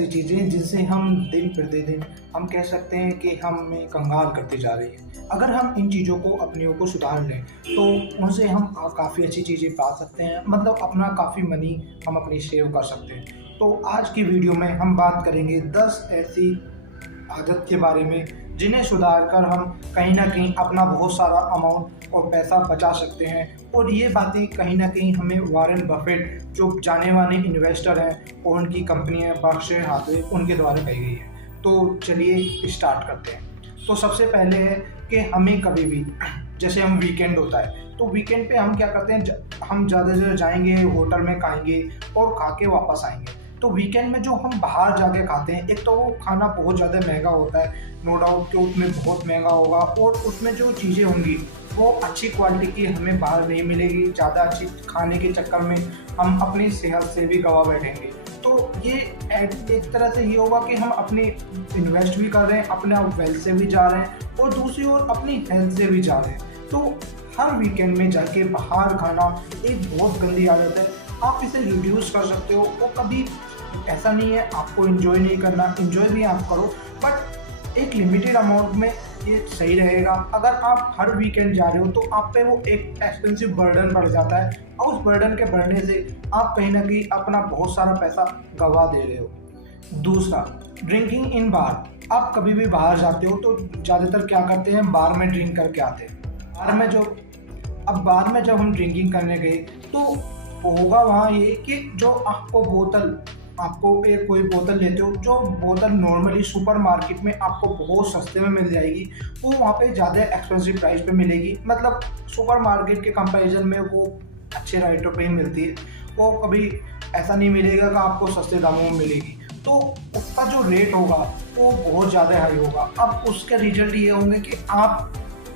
ऐसी चीज़ें जिनसे हम दिन प्रतिदिन हम कह सकते हैं कि हमें कंगाल करते जा रही है। अगर हम इन चीज़ों को अपने को सुधार लें तो उनसे हम काफ़ी अच्छी चीज़ें पा सकते हैं, मतलब अपना काफ़ी मनी हम अपनी सेव कर सकते हैं। तो आज की वीडियो में हम बात करेंगे 10 ऐसी आदत के बारे में जिन्हें सुधार कर हम कहीं न कहीं अपना बहुत सारा अमाउंट और पैसा बचा सकते हैं। और ये बातें कहीं न कहीं हमें वॉरेन बफेट जो जाने माने इन्वेस्टर हैं और उनकी कंपनियाँ बर्कशायर हाथवे उनके द्वारा कही गई है। तो चलिए स्टार्ट करते हैं। तो सबसे पहले है कि हमें कभी भी जैसे हम वीकेंड होता है तो वीकेंड पे हम क्या करते हैं, हम ज़्यादा से ज़्यादा जाएंगे, होटल में खाएंगे और खा के वापस आएंगे। तो वीकेंड में जो हम बाहर जाके खाते हैं, एक तो वो खाना बहुत ज़्यादा महंगा होता है, नो डाउट कि उसमें बहुत महंगा होगा और उसमें जो चीज़ें होंगी वो अच्छी क्वालिटी की हमें बाहर नहीं मिलेगी। ज़्यादा अच्छी खाने के चक्कर में हम अपनी सेहत से भी गवा बैठेंगे। तो ये एक तरह से ये होगा कि हम अपने इन्वेस्ट भी कर रहे हैं, अपने वेल्थ से भी जा रहे हैं और दूसरी ओर अपनी हेल्थ से भी जा रहे हैं। तो हर वीकेंड में जाके बाहर खाना एक बहुत गंदी आदत है। आप इसे रिड्यूस कर सकते हो और कभी ऐसा नहीं है आपको एंजॉय नहीं करना, एंजॉय भी आप करो, बट एक लिमिटेड अमाउंट में ये सही रहेगा। अगर आप हर वीकेंड जा रहे हो तो आप पे वो एक एक्सपेंसिव बर्डन बढ़ जाता है और उस बर्डन के बढ़ने से आप कहीं ना कहीं अपना बहुत सारा पैसा गंवा दे रहे हो। दूसरा, ड्रिंकिंग इन बार। आप कभी भी बाहर जाते हो तो ज़्यादातर क्या करते हैं, बार में ड्रिंक करके आते हैं। बार में जब हम ड्रिंकिंग करने गए तो होगा वहाँ ये कि जो आपको एक कोई बोतल लेते हो, जो बोतल नॉर्मली सुपर मार्केट में आपको बहुत सस्ते में मिल जाएगी, वो वहाँ पे ज़्यादा एक्सपेंसिव प्राइस पे मिलेगी। मतलब सुपर मार्केट के कंपैरिजन में वो अच्छे रेटों पे ही मिलती है। वो कभी ऐसा नहीं मिलेगा कि आपको सस्ते दामों में मिलेगी। तो उसका जो रेट होगा वो बहुत ज़्यादा हाई होगा। अब उसके रिजल्ट ये होंगे कि आप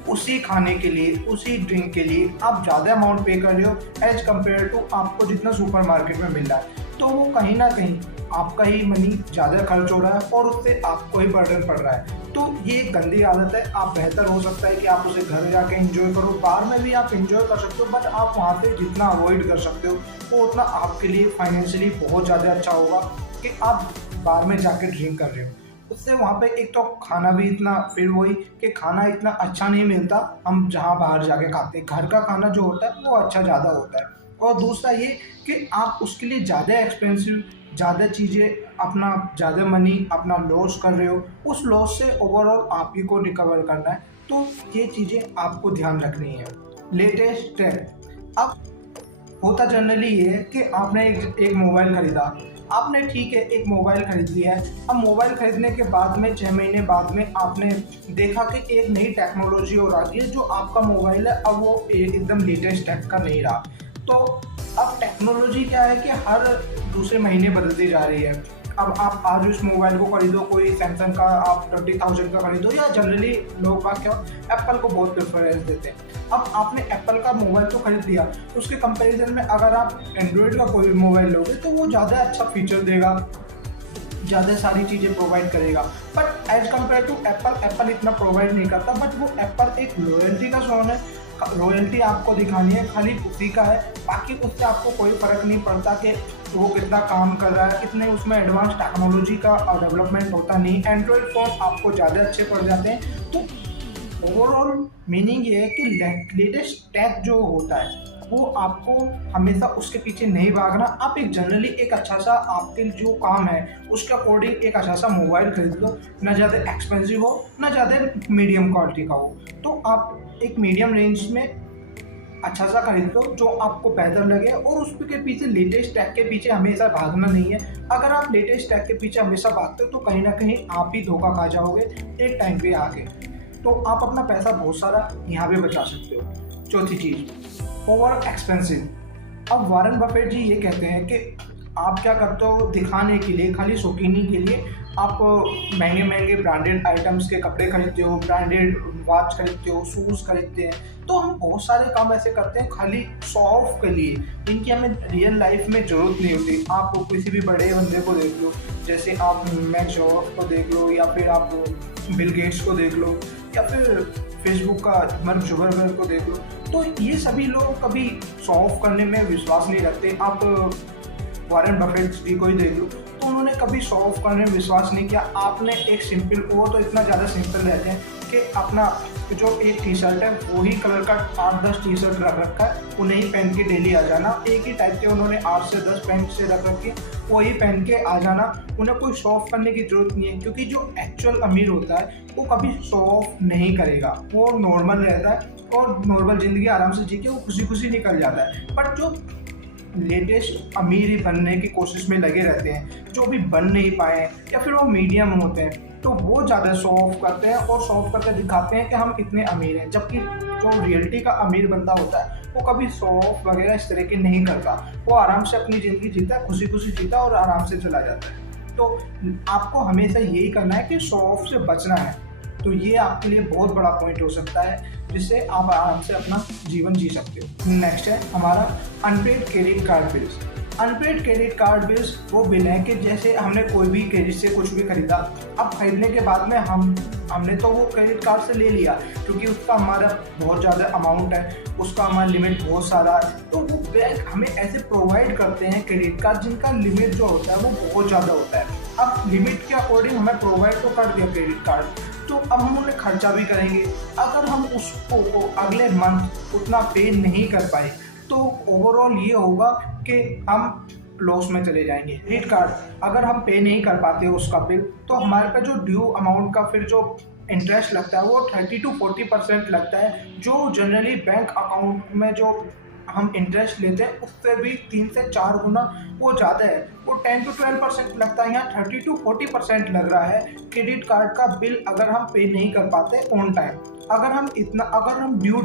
उसी खाने के लिए, उसी ड्रिंक के लिए आप ज़्यादा अमाउंट पे कर रहे हो एज कम्पेयर टू आपको जितना सुपर मार्केट में मिल रहा है। तो वो कहीं ना कहीं आपका ही मनी ज़्यादा खर्च हो रहा है और उससे आपको ही बर्डन पड़ रहा है। तो ये गंदी आदत है। आप बेहतर हो सकता है कि आप उसे घर जाके एंजॉय करो। बाहर में भी आप एंजॉय कर सकते हो, बट आप वहाँ पे जितना अवॉइड कर सकते हो वो उतना आपके लिए फाइनेंशियली बहुत ज़्यादा अच्छा होगा कि आप बाहर में जाके ड्रिंक कर रहे हो। उससे वहाँ पे एक तो खाना भी इतना, फिर वही कि खाना इतना अच्छा नहीं मिलता हम जहाँ बाहर जाके खाते हैं। घर का खाना जो होता है वो अच्छा ज़्यादा होता है। और दूसरा ये कि आप उसके लिए ज़्यादा एक्सपेंसिव, ज़्यादा चीज़ें, अपना ज़्यादा मनी अपना लॉस कर रहे हो। उस लॉस से ओवरऑल आप ही को रिकवर करना है। तो ये चीज़ें आपको ध्यान रखनी है। Latest step. अब होता जनरली ये है कि आपने एक मोबाइल खरीदा, आपने ठीक है एक मोबाइल खरीद लिया है। अब मोबाइल खरीदने के बाद में 6 महीने बाद में आपने देखा कि एक नई टेक्नोलॉजी और आ गई है, जो आपका मोबाइल है अब वो एकदम लेटेस्ट टेक का नहीं रहा। तो अब टेक्नोलॉजी क्या है कि हर दूसरे महीने बदलती जा रही है। अब आप आज उस मोबाइल को खरीदो, कोई सैमसंग का आप 30,000 का खरीदो, या जनरली लोग बात क्या एप्पल को बहुत प्रेफरेंस देते हैं। अब आपने एप्पल का मोबाइल तो खरीद लिया, उसके कंपैरिजन में अगर आप एंड्रॉयड का कोई मोबाइल लोगे तो वो ज़्यादा अच्छा फीचर देगा, ज़्यादा सारी चीज़ें प्रोवाइड करेगा। But as compare to Apple इतना प्रोवाइड नहीं करता। बट वो एप्पल एक लॉयल्टी का जोन है, रॉयल्टी आपको दिखानी है, खाली उसी का है। बाकी उससे आपको कोई फ़र्क नहीं पड़ता कि वो कितना काम कर रहा है, कितने उसमें एडवांस टेक्नोलॉजी का डेवलपमेंट होता नहीं। एंड्रॉयड फ़ोन आपको ज़्यादा अच्छे पड़ जाते हैं। तो ओवरऑल मीनिंग ये है कि लेटेस्ट टेक जो होता है वो आपको हमेशा उसके पीछे नहीं भागना। आप एक जनरली एक अच्छा सा आपके जो काम है उसके अकॉर्डिंग एक अच्छा सा मोबाइल खरीद लो, ना ज़्यादा एक्सपेंसिव हो ना ज़्यादा मीडियम क्वालिटी का हो। तो आप एक मीडियम रेंज में अच्छा सा खरीद लो जो आपको बेहतर लगे, और उसके पीछे लेटेस्ट टेक के पीछे हमेशा भागना नहीं है। अगर आप लेटेस्ट टेक के पीछे हमेशा भागते हो तो कहीं ना कहीं आप ही धोखा खा जाओगे एक टाइम पे आके। तो आप अपना पैसा बहुत सारा यहाँ पे बचा सकते हो। चौथी चीज़, ओवर एक्सपेंसिव। अब वॉरेन बफेट जी ये कहते हैं कि आप क्या करते हो, दिखाने के लिए, खाली शौकीनी के लिए आप महंगे महंगे ब्रांडेड आइटम्स के कपड़े खरीदते हो, ब्रांडेड वॉच खरीदते हो, शूज़ खरीदते हैं। तो हम बहुत सारे काम ऐसे करते हैं खाली शो ऑफ के लिए, इनकी हमें रियल लाइफ में ज़रूरत नहीं होती। आप किसी भी बड़े बंदे को देख लो, जैसे आप मैक जोकर्स को देख लो, या फिर आप बिल गेट्स को देख लो, या फिर फेसबुक का मार्क जुकरबर्ग को देख लो। तो ये सभी लोग कभी शो ऑफ करने में विश्वास नहीं रखते। आप वॉरेन बफेट जी को ही देख लो, तो उन्होंने कभी शो ऑफ करने में विश्वास नहीं किया। आपने एक सिंपल, वो तो इतना ज़्यादा सिंपल रहते हैं कि अपना जो एक टी शर्ट है वही कलर का 8-10 टी शर्ट रख रखा है, उन्हें ही पहन के डेली आ जाना। एक ही टाइप के उन्होंने 8 से 10 पैंट से रख रखी है, वही पहन के आ जाना। उन्हें कोई शो ऑफ करने की जरूरत नहीं है, क्योंकि जो एक्चुअल अमीर होता है वो कभी शो ऑफ नहीं करेगा, वो नॉर्मल रहता है और नॉर्मल ज़िंदगी आराम से जी के वो खुशी खुशी निकल जाता है। बट जो लेटेस्ट अमीर ही बनने की कोशिश में लगे रहते हैं, जो भी बन नहीं पाए या फिर वो मीडियम होते हैं, तो वो ज़्यादा शो ऑफ करते हैं और शो ऑफ करके दिखाते हैं कि हम इतने अमीर हैं। जबकि जो रियलिटी का अमीर बंदा होता है वो कभी शो ऑफ वगैरह इस तरह की नहीं करता, वो आराम से अपनी ज़िंदगी जीता है, खुशी खुशी जीता है और आराम से चला जाता है। तो आपको हमेशा यही करना है कि शो ऑफ से बचना है। तो ये आपके लिए बहुत बड़ा पॉइंट हो सकता है, जिससे आप आराम से अपना जीवन जी सकते हो। नेक्स्ट है हमारा unpaid credit card bills. Unpaid credit card bills वो बिल है कि जैसे हमने कोई भी क्रेडिट से कुछ भी खरीदा, अब खरीदने के बाद में हमने तो वो क्रेडिट कार्ड से ले लिया, क्योंकि उसका हमारा बहुत ज़्यादा अमाउंट है, उसका हमारा लिमिट बहुत सारा है, तो वो बैंक हमें ऐसे प्रोवाइड करते हैं क्रेडिट कार्ड जिनका लिमिट जो होता है वो बहुत ज़्यादा होता है। अब लिमिट के अकॉर्डिंग हमें प्रोवाइड तो कर दिया क्रेडिट कार्ड, तो अब हम उन्हें खर्चा भी करेंगे। अगर हम उसको अगले मंथ उतना पे नहीं कर पाए तो ओवरऑल ये होगा कि हम लॉस में चले जाएंगे। क्रेडिट कार्ड अगर हम पे नहीं कर पाते उसका बिल, तो हमारे पे जो ड्यू अमाउंट का फिर जो इंटरेस्ट लगता है वो 30-40% लगता है, जो जनरली बैंक अकाउंट में जो हम इंटरेस्ट लेते हैं उससे भी 3 से 4 गुना वो ज़्यादा है, वो 10-12% लगता है। यहाँ 30-40% लग रहा है क्रेडिट कार्ड का बिल अगर हम पे नहीं कर पाते ऑन टाइम। अगर हम ड्यू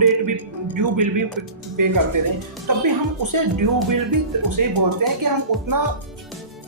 बिल भी पे करते रहे, तब भी हम उसे ड्यू बिल भी उसे ही बोलते हैं कि हम उतना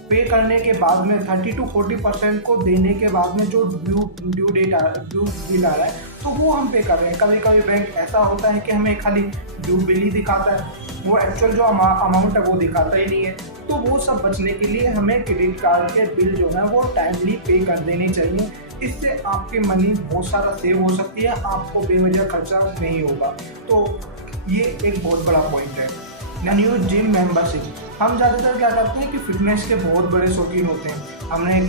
पे करने के बाद में 30-40% को देने के बाद में जो ड्यू बिल आ रहा है तो वो हम पे कर रहे हैं। कभी कभी बैंक ऐसा होता है कि हमें खाली ड्यू बिल ही दिखाता है, वो एक्चुअल जो अमाउंट है वो दिखाता ही नहीं है। तो वो सब बचने के लिए हमें क्रेडिट कार्ड के बिल जो है वो टाइमली पे कर देने चाहिए। इससे आपकी मनी बहुत सारा सेव हो सकती है, आपको बेवजह खर्चा नहीं होगा। तो ये एक बहुत बड़ा पॉइंट है। न्यू जिम मेंबरशिप, हम ज़्यादातर क्या करते हैं कि फिटनेस के बहुत बड़े शौकीन होते हैं, हमने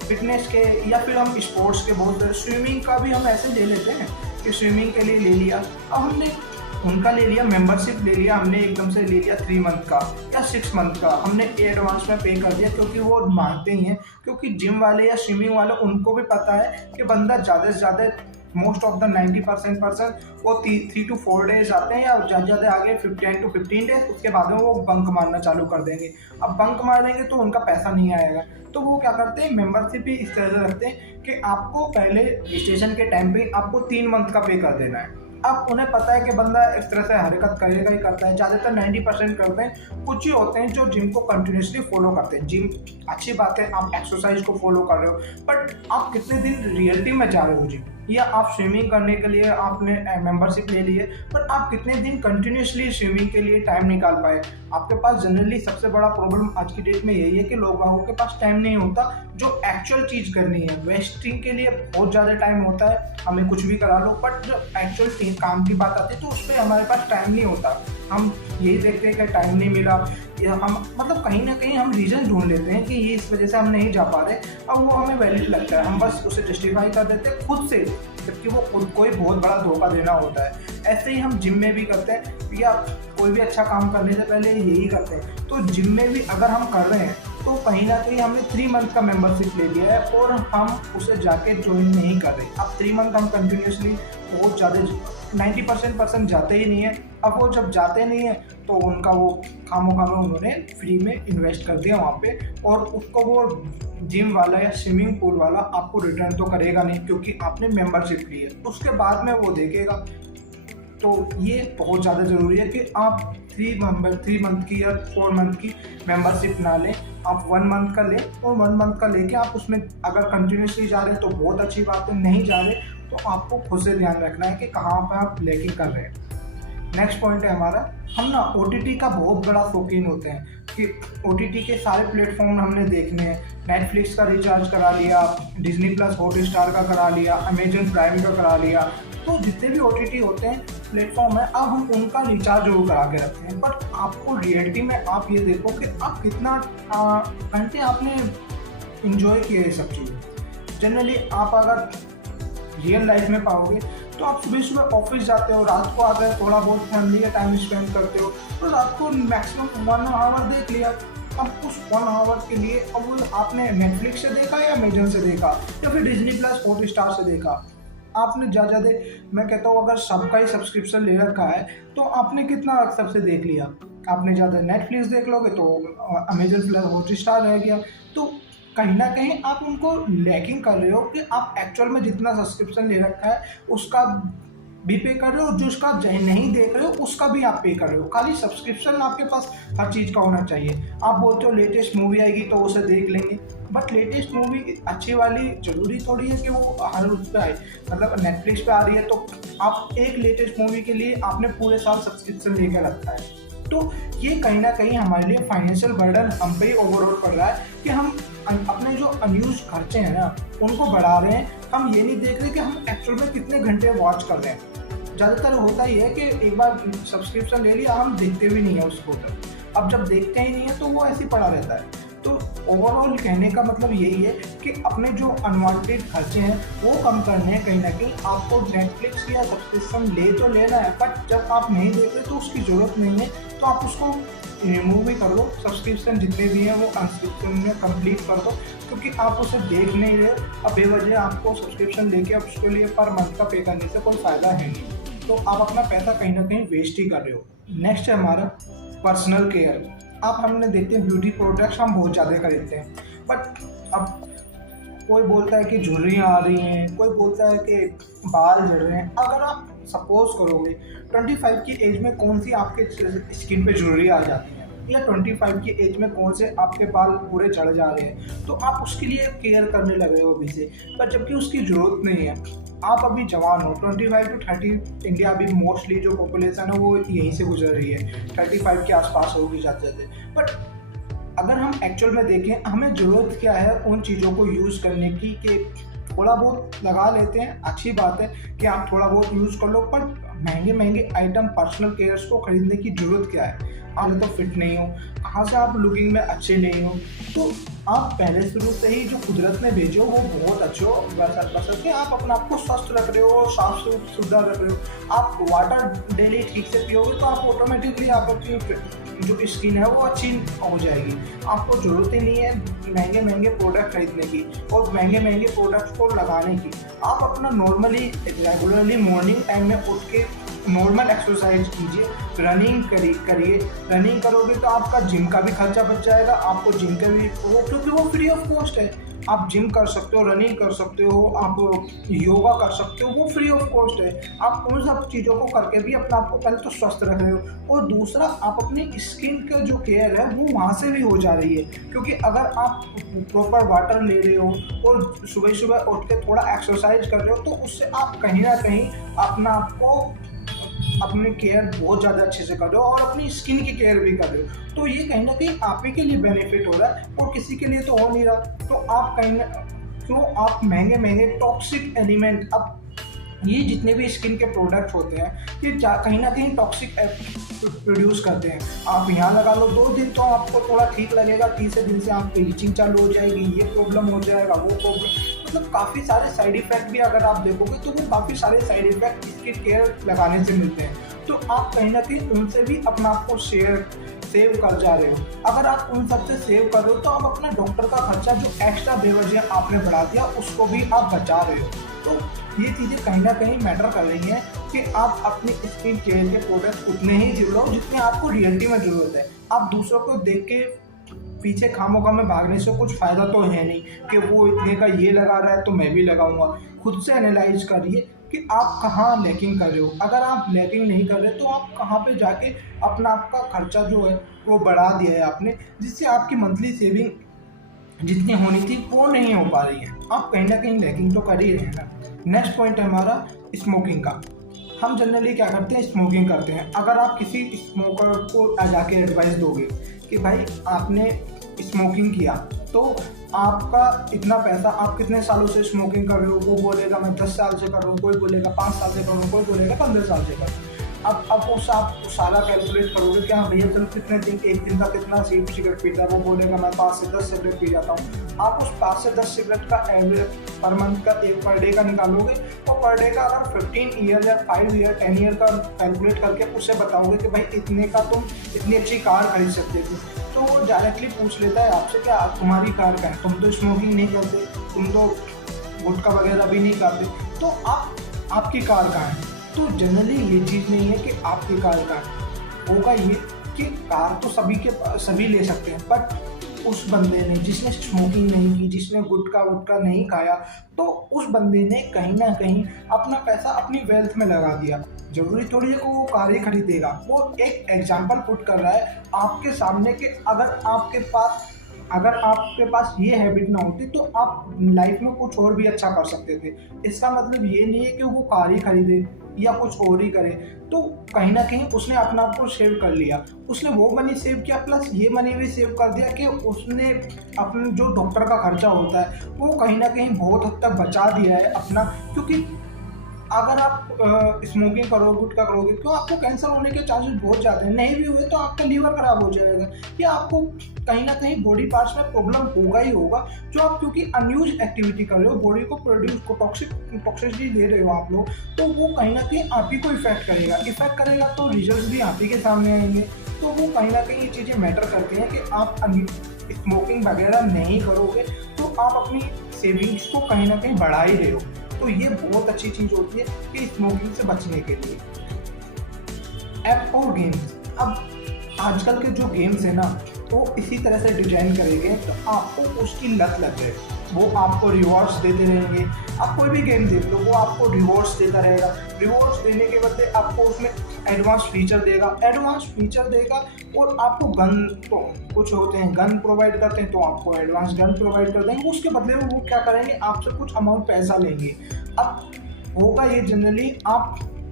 फिटनेस के या फिर हम स्पोर्ट्स के बहुत बड़े, स्विमिंग का भी हम ऐसे ले लेते हैं कि स्विमिंग के लिए ले लिया, अब हमने उनका ले लिया, मेंबरशिप ले लिया, हमने एकदम से ले लिया 3 मंथ का या 6 मंथ का, हमने एडवांस में पे कर दिया, क्योंकि वो मानते ही हैं। क्योंकि जिम वाले या स्विमिंग वाले उनको भी पता है कि बंदा ज़्यादा से ज़्यादा मोस्ट ऑफ द 90% वो 3 to 4 डेज आते हैं, या ज़्यादा आगे 10 to 15 डेज, उसके बाद में वो बंक मारना चालू कर देंगे। अब बंक मार देंगे तो उनका पैसा नहीं आएगा, तो वो क्या करते हैं, मेंबरशिप भी इस तरह से रखते हैं कि आपको पहले रजिस्ट्रेशन के टाइम पे आपको 3 मंथ का पे कर देना है। अब उन्हें पता है कि बंदा इस तरह से हरकत करेगा ही करता है, ज़्यादातर 90% करते हैं। कुछ ही होते हैं जो जिम को कंटिन्यूसली फॉलो करते हैं। जिम अच्छी बात है, आप एक्सरसाइज को फॉलो कर रहे हो, बट आप कितने दिन रियलिटी में जा रहे हो जिम, या आप स्विमिंग करने के लिए आपने मेंबरशिप ले ली है, पर आप कितने दिन कंटिन्यूसली स्विमिंग के लिए टाइम निकाल पाए। आपके पास जनरली सबसे बड़ा प्रॉब्लम आज की डेट में यही है कि लोगों के पास टाइम नहीं होता जो एक्चुअल चीज़ करनी है। वेस्टिंग के लिए बहुत ज़्यादा टाइम होता है, हमें कुछ भी करा लो, बट जब एक्चुअल काम की बात आती है तो उस पर हमारे पास टाइम नहीं होता। हम यही देखते हैं कि टाइम नहीं मिला, या हम मतलब कहीं ना कहीं हम रीज़न ढूंढ लेते हैं कि ये इस वजह से हम नहीं जा पा रहे, अब वो हमें वैलिड लगता है, हम बस उसे जस्टिफाई कर देते हैं खुद से, जबकि वो खुद को ही बहुत बड़ा धोखा देना होता है। ऐसे ही हम जिम में भी करते हैं, या कोई भी अच्छा काम करने से पहले यही करते हैं। तो जिम में भी अगर हम कर रहे हैं तो कहीं ना कहीं हमने 3 मंथ का मेंबरशिप ले लिया है और हम उसे जाके ज्वाइन नहीं कर रहे। अब 3 मंथ हम कंटिन्यूसली बहुत ज़्यादा 90% जाते ही नहीं है। अब वो जब जाते नहीं है तो उनका वो खामोखा में उन्होंने फ्री में इन्वेस्ट कर दिया वहाँ पे, और उसको वो जिम वाला या स्विमिंग पूल वाला आपको रिटर्न तो करेगा नहीं, क्योंकि आपने मेंबरशिप ली है, उसके बाद में वो देखेगा। तो ये बहुत ज़्यादा ज़रूरी है कि आप 3 मंथ की या 4 मंथ की मेंबरशिप ना लें, आप 1 मंथ का लें, और 1 मंथ का लेके आप उसमें अगर कंटिन्यूसली जा रहे हैं तो बहुत अच्छी बात है, नहीं जा रहे तो आपको खुद से ध्यान रखना है कि कहाँ पर आप लेके कर रहे हैं। नेक्स्ट पॉइंट है हमारा, हम ना OTT का बहुत बड़ा शौकीन होते हैं कि OTT के सारे प्लेटफॉर्म हमने देखने हैं। नेटफ्लिक्स का रिचार्ज करा लिया, डिज्नी प्लस हॉटस्टार का करा लिया, अमेजन प्राइम का करा लिया, तो जितने भी OTT होते हैं प्लेटफॉर्म है, अब हम उनका रिचार्ज जरूर करा के रखते हैं। बट आपको रियलिटी में आप ये देखो कि आप कितना घंटे आपने इंजॉय किया ये सब चीज़ें। जनरली आप अगर रियल लाइफ में पाओगे तो आप सुबह सुबह ऑफिस जाते हो, रात को आते हो, थोड़ा बहुत फैमिली का टाइम स्पेंड करते हो, तो रात को मैक्सिमम 1 आवर देख लिया। अब उस 1 आवर के लिए अब वो आपने नेटफ्लिक्स से देखा या अमेजन से देखा या फिर डिज्नी प्लस हॉटस्टार से देखा, आपने ज़्यादा मैं कहता हूँ अगर सबका ही सब्सक्रिप्शन ले रखा है तो आपने कितना सबसे देख लिया। आपने ज़्यादा नेटफ्लिक्स देख लोगे तो अमेजन प्लस हॉटस्टार रह गया। तो कहीं ना कहीं आप उनको लैकिंग कर रहे हो कि आप एक्चुअल में जितना सब्सक्रिप्शन ले रखा है उसका भी पे कर रहे हो, जो उसका नहीं देख रहे हो उसका भी आप पे कर रहे हो। खाली सब्सक्रिप्शन आपके पास हर चीज़ का होना चाहिए। आप बोलते हो लेटेस्ट मूवी आएगी तो उसे देख लेंगे, बट लेटेस्ट मूवी अच्छी वाली जरूरी थोड़ी है कि वो हर उस पर आए। मतलब नेटफ्लिक्स पे आ रही है तो आप एक लेटेस्ट मूवी के लिए आपने पूरे साल सब्सक्रिप्शन लेकर रखा है। तो ये कहीं ना कहीं हमारे लिए फाइनेंशियल बर्डन हम पे ही ओवरऑल पड़ रहा है कि हम अपने जो अनयूज खर्चे हैं ना उनको बढ़ा रहे हैं। हम ये नहीं देख रहे कि हम एक्चुअल में कितने घंटे वॉच कर रहे हैं। ज़्यादातर होता ही है कि एक बार सब्सक्रिप्शन ले लिया हम देखते भी नहीं है उसको तक। अब जब देखते ही नहीं है तो वो ऐसे ही पड़ा रहता है। तो ओवरऑल कहने का मतलब यही है कि अपने जो अनवांटेड खर्चे हैं वो कम करने हैं। कहीं ना कहीं आपको नेटफ्लिक्स या सब्सक्रिप्शन ले तो लेना है, बट जब आप नहीं देख रहे तो उसकी ज़रूरत नहीं है तो आप उसको रिमूव भी कर दो। सब्सक्रिप्शन जितने भी हैं वो अनसब्सक्रिप्शन में कंप्लीट कर दो, क्योंकि आप उसे देख नहीं रहे। अब बेवजह आपको सब्सक्रिप्शन लेके अब उसके लिए पर मंथ का पे करने से कोई फ़ायदा है नहीं, तो आप अपना पैसा कहीं ना कहीं वेस्ट ही कर रहे हो। नेक्स्ट है हमारा पर्सनल केयर। अब हमने देखते हैं ब्यूटी प्रोडक्ट्स हम बहुत ज़्यादा खरीदते हैं, बट अब कोई बोलता है कि झुर्रियाँ आ रही हैं, कोई बोलता है कि बाल झड़ रहे हैं। अगर आप सपोज करोगे 25 की एज में कौन सी आपके स्किन पे झुर्रियाँ आ जाती हैं या 25 की एज में कौन से आपके बाल पूरे झड़ जा रहे हैं, तो आप उसके लिए केयर करने लगे हो अभी से, पर जबकि उसकी ज़रूरत नहीं है। आप अभी जवान हो, 25 to 30 इंडिया अभी मोस्टली जो पॉपुलेशन है वो यहीं से गुजर रही है, 35 के आसपास होगी ज़्यादा से। बट अगर हम एक्चुअल में देखें हमें ज़रूरत क्या है उन चीज़ों को यूज़ करने की, कि थोड़ा बहुत लगा लेते हैं, अच्छी बात है कि आप थोड़ा बहुत यूज़ कर लो, पर महंगे महंगे आइटम पर्सनल केयर्स को खरीदने की ज़रूरत क्या है। आप तो फिट नहीं हो, कहाँ से आप लुकिंग में अच्छे नहीं हो, तो आप पहले शुरू से ही जो कुदरत ने भेजे हो वो बहुत अच्छे हो, बस आप अपने आप को स्वस्थ रख रहे हो, साफ सुथरा रख रहे हो। आप वाटर डेली ठीक से पियोगे तो आप ऑटोमेटिकली आपकी जो स्किन है वो अच्छी हो जाएगी। आपको ज़रूरत ही नहीं है महंगे महंगे प्रोडक्ट खरीदने की और महंगे महंगे प्रोडक्ट्स को लगाने की। आप अपना नॉर्मली रेगुलरली मॉर्निंग टाइम में उठ के नॉर्मल एक्सरसाइज कीजिए, रनिंग करिए। रनिंग करोगे तो आपका जिम का भी खर्चा बच जाएगा, आपको जिम का भी क्योंकि वो फ्री ऑफ कॉस्ट है। आप जिम कर सकते हो, रनिंग कर सकते हो, आप योगा कर सकते हो, वो फ्री ऑफ कॉस्ट है। आप उन सब चीज़ों को करके भी अपने आप को पहले तो स्वस्थ रख रहे हो और दूसरा आप अपनी स्किन का जो केयर है वो वहाँ से भी हो जा रही है, क्योंकि अगर आप प्रॉपर वाटर ले रहे हो और सुबह सुबह उठ के थोड़ा एक्सरसाइज कर रहे हो तो उससे आप कहीं ना कहीं अपना आपको अपनी केयर बहुत ज़्यादा अच्छे से कर रहे हो और अपनी स्किन की केयर भी कर रहे हो। तो ये कहीं ना कहीं आप ही के लिए बेनिफिट हो रहा है और किसी के लिए तो हो नहीं रहा। तो आप कहीं ना क्यों आप महंगे महंगे टॉक्सिक एलिमेंट, अब ये जितने भी स्किन के प्रोडक्ट्स होते हैं ये कहीं ना कहीं टॉक्सिक प्रोड्यूस करते हैं। आप यहाँ लगा लो 2 दिन तो आपको थोड़ा ठीक लगेगा, तीसरे दिन से आपकी ईचिंग चालू हो जाएगी, ये प्रॉब्लम हो जाएगा, वो प्रॉब्लम, मतलब काफ़ी सारे साइड इफेक्ट भी अगर आप देखोगे तो वो काफ़ी सारे साइड इफेक्ट स्किन केयर लगाने से मिलते हैं। तो आप कहीं ना कहीं उनसे भी अपना आपको सेव कर जा रहे हो। अगर आप उन सबसे सेव कर रहे हो तो आप अपना डॉक्टर का खर्चा जो एक्स्ट्रा बेवजह आपने बढ़ा दिया उसको भी आप बचा रहे हो। तो ये चीज़ें कहीं ना कहीं मैटर कर रही हैं कि आप अपनी स्किन केयर के प्रोडक्ट्स उतने ही लो जितने आपको रियलिटी में ज़रूरत है। आप दूसरों को देख के पीछे खामोखा में भागने से कुछ फ़ायदा तो है नहीं कि वो इतने का ये लगा रहा है तो मैं भी लगाऊंगा। खुद से एनालाइज करिए कि आप कहाँ लैकिंग कर रहे हो। अगर आप लैकिंग नहीं कर रहे तो आप कहाँ पे जाके अपना आपका खर्चा जो है वो बढ़ा दिया है आपने, जिससे आपकी मंथली सेविंग जितनी होनी थी वो नहीं हो पा रही है। आप कहीं ना कहीं लैकिंग तो कर ही रहे हैं ना। नेक्स्ट पॉइंट है हमारा स्मोकिंग का। हम जनरली क्या करते हैं, स्मोकिंग करते हैं। अगर आप किसी स्मोकर को जाके एडवाइस दोगे कि भाई आपने स्मोकिंग किया तो आपका इतना पैसा, आप कितने सालों से स्मोकिंग कर रहे हो, वो बोलेगा मैं 10 साल से कर रहा हूँ, कोई बोलेगा 5 साल से कर रहा हूँ, कोई बोलेगा 15 साल से कर रहा हूँ। अब उस आप सारा कैलकुलेट करोगे कि हाँ भैया चलो कितने दिन, एक दिन का कितना सिगरेट पीता है, वो बोलेगा मैं 5 से 10 सिगरेट पी जाता हूँ। आप उस 5 से 10 सिगरेट का एवरेज पर मंथ का एक पर डे का निकालोगे, तो पर डे का अगर 15 ईयर या 5 ईयर 10 ईयर का कैलकुलेट करके उसे बताओगे कि भाई इतने का तुम इतनी अच्छी कार खरीद सकते थे, तो वो डायरेक्टली पूछ लेता है आपसे कि आप तुम्हारी कार का है, तुम तो स्मोकिंग नहीं करते, तुम तो गुटखा वगैरह भी नहीं करते, तो आपकी कार कहाँ है। तो जनरली ये चीज़ नहीं है कि आपकी कार कहाँ है, होगा ये कि कार तो सभी ले सकते हैं, बट उस बंदे ने जिसने स्मोकिंग नहीं की, जिसने गुटखा वुटखा नहीं खाया, तो उस बंदे ने कहीं ना कहीं अपना पैसा अपनी वेल्थ में लगा दिया। जरूरी थोड़ी है कि वो कार ही खरीदेगा, वो एक एग्जाम्पल पुट कर रहा है आपके सामने कि अगर आपके पास ये हैबिट ना होती तो आप लाइफ में कुछ और भी अच्छा कर सकते थे। इसका मतलब ये नहीं है कि वो कार ही खरीदे या कुछ और ही करे, तो कहीं ना कहीं उसने अपना आप को सेव कर लिया, उसने वो मनी सेव किया, प्लस ये मनी भी सेव कर दिया कि उसने अपने जो डॉक्टर का खर्चा होता है वो कहीं ना कहीं बहुत हद तक बचा दिया है अपना। क्योंकि अगर आप स्मोकिंग करोगे, गुटखा करोगे, तो आपको कैंसर होने के चांसेस बहुत ज़्यादा हैं, नहीं भी हुए तो आपका लीवर खराब हो जाएगा, या आपको कहीं ना कहीं बॉडी पार्ट्स में प्रॉब्लम होगा ही होगा, जो आप क्योंकि अनयूज एक्टिविटी कर रहे हो, बॉडी को प्रोड्यूस को टॉक्सिसिटी दे रहे हो आप लोग, तो वो कहीं ना कहीं आप ही को इफेक्ट करेगा तो रिजल्ट भी आप ही के सामने आएंगे। तो वो कहीं ना कहीं ये चीज़ें मैटर करती हैं कि आप स्मोकिंग वगैरह नहीं करोगे तो आप अपनी सेविंग्स को कहीं ना कहीं बढ़ा ही रहे हो। तो ये बहुत अच्छी चीज़ होती है कि स्मोकिंग से बचने के लिए। ऐप और गेम्स, अब आजकल के जो गेम्स है ना वो इसी तरह से डिजाइन करे गए तो आपको उसकी लत लग जाए, वो आपको रिवॉर्ड्स देते रहेंगे। आप कोई भी गेम देख लो वो आपको रिवॉर्ड्स देता रहेगा, रिवॉर्ड्स देने के बदले आपको उसमें एडवांस फीचर देगा और आपको गन, तो कुछ होते हैं गन प्रोवाइड करते हैं तो आपको एडवांस गन प्रोवाइड कर देंगे, उसके बदले में वो क्या करेंगे आपसे कुछ अमाउंट पैसा लेंगे। अब होगा ये जनरली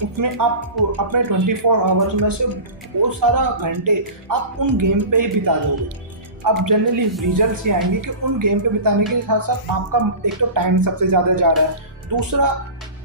उसमें आप अपने 24 आवर्स में से बहुत सारा घंटे आप उन गेम पे ही बिता दोगे। अब जनरली रिजल्ट्स ये आएंगे कि उन गेम पे बिताने के साथ साथ आपका एक तो टाइम सबसे ज़्यादा जा रहा है, दूसरा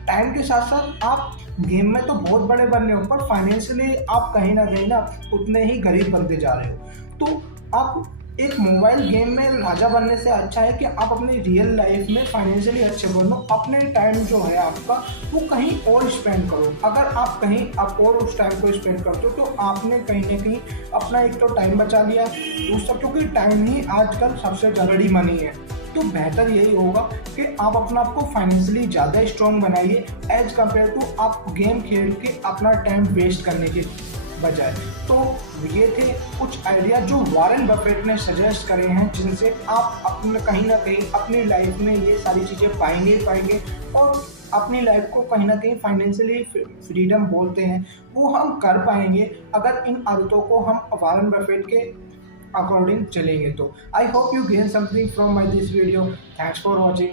टाइम के साथ साथ आप गेम में तो बहुत बड़े बन रहे हो पर फाइनेंशियली आप कहीं ना उतने ही गरीब बनते जा रहे हो। तो आप एक मोबाइल गेम में राजा बनने से अच्छा है कि आप अपनी रियल लाइफ में फाइनेंशियली अच्छे बनो, अपने टाइम जो है आपका वो कहीं और स्पेंड करो। अगर आप कहीं आप और उस टाइम को स्पेंड करते हो तो आपने कहीं ना कहीं अपना एक तो टाइम बचा लिया, दूसरा क्योंकि टाइम ही आजकल सबसे बड़ी मनी है, तो बेहतर यही होगा कि आप अपना आपको फाइनेंशियली ज़्यादा स्ट्रॉन्ग बनाइए एज कम्पेयर टू आप गेम खेल के अपना टाइम वेस्ट करने के बजाय। तो ये थे कुछ आइडिया जो वॉरेन बफेट ने सजेस्ट करे हैं, जिनसे आप अपने कहीं ना कहीं अपनी लाइफ में ये सारी चीज़ें पाएंगे और अपनी लाइफ को कहीं ना कहीं फाइनेंशियली फ्रीडम बोलते हैं वो हम कर पाएंगे अगर इन आदतों को हम वॉरेन बफेट के अकॉर्डिंग चलेंगे। तो I hope you gain something from my this video. Thanks for watching.